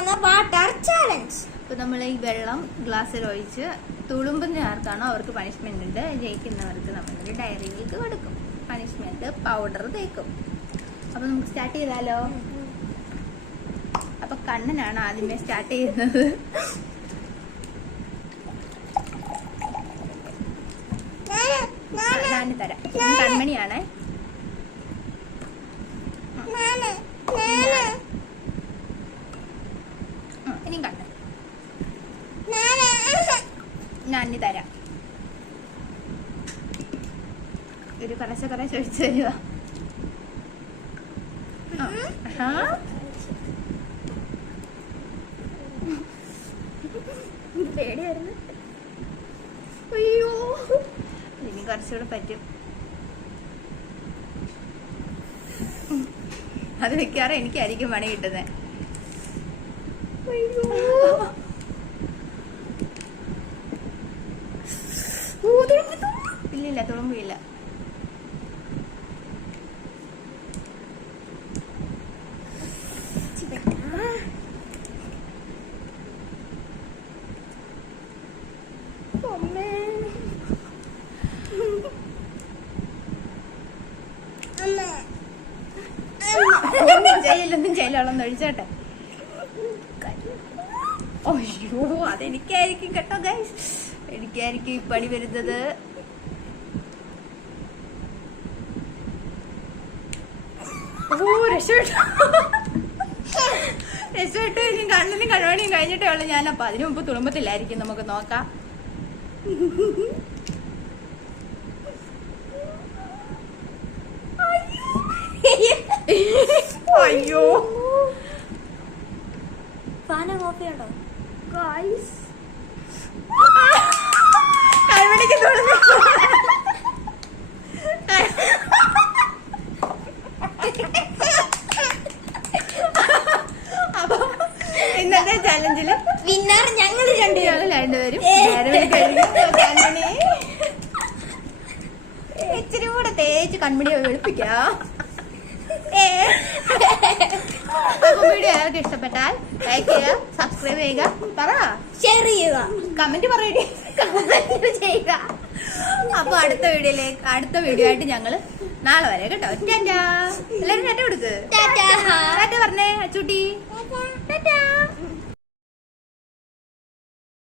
പോകുന്ന water challenge അപ്പോൾ നമ്മൾ ഈ വെള്ളം ഗ്ലാസ്സിൽ ഒഴിച്ച് തുളുമ്പുന്ന ആർക്കാണോ അവർക്ക് പണിഷ്മെന്റ് ഉണ്ട്. ജയിക്കുന്നവർക്ക് നമ്മളൊരു ഡയറിയിലേക്ക് കൊടുക്കും. പണിഷ്മെന്റ് പൗഡർ തേക്കും. അപ്പോൾ നമുക്ക് സ്റ്റാർട്ട് ചെയ്താലോ? അപ്പൊ കണ്ണനാണ് ആദ്യമേ സ്റ്റാർട്ട് ചെയ്യുന്നത്. തരാം. കൺമണിയാണേ. ഞാൻ തരാം. ഒരു കുറച്ച് കുറച്ച് ഒഴിച്ചു തരുക. ഇനി കുറച്ചുകൂടെ പറ്റും. അത് വെക്കാറ് എനിക്കായിരിക്കും പണി കിട്ടുന്നത് അയ്യോ. ഇല്ലില്ല തുളുമ്പില്ല. ഒന്നും ചെയ്യില്ല ഒന്നും ചെയ്യില്ല വെള്ളം ഒഴിച്ചോട്ടെ. അയ്യോ അതെനിക്കായിരിക്കും കേട്ടോ ഗൈസ് എനിക്കായിരിക്കും ഈ പണി വരുന്നത്. രക്ഷപ്പെട്ടു. ഇനി കണ്ണിനും കഴുവണിയും കഴിഞ്ഞിട്ടേ ഉള്ളു ഞാൻ. അപ്പൊ അതിനു മുമ്പ് തുളുമ്പത്തില്ലായിരിക്കും. നമുക്ക് നോക്കാം. അയ്യോ. കോപ്പി ഉണ്ടോ? ഇന്നത്തെ ചലഞ്ചിൽ വിന്നർ ഞങ്ങൾ രണ്ടുപേരും. രണ്ടുപേരും. ഇച്ചിരി കൂടെ തേച്ച് കൺമണി വെളുപ്പിക്കാം. ഏ. അപ്പൊ വീഡിയോ ഏതൊക്കെ ഇഷ്ടപ്പെട്ടാൽ ലൈക്ക് ചെയ്യുക സബ്സ്ക്രൈബ് ചെയ്യുക. പറ. ഷെയർ ചെയ്യുക. കമന്റ് പറയട്ടെ കമന്റ് ചെയ്യുക. അപ്പൊ അടുത്ത വീഡിയോയിലേക്ക് അടുത്ത വീഡിയോ ആയിട്ട് ഞങ്ങൾ നാളെ വരെ കേട്ടോ. ടാറ്റാ. എല്ലാരും ടാറ്റ കൊടുക്ക്. ടാറ്റാ. ടാറ്റ പറഞ്ഞേ അച്ചൂട്ടി. ടാറ്റാ.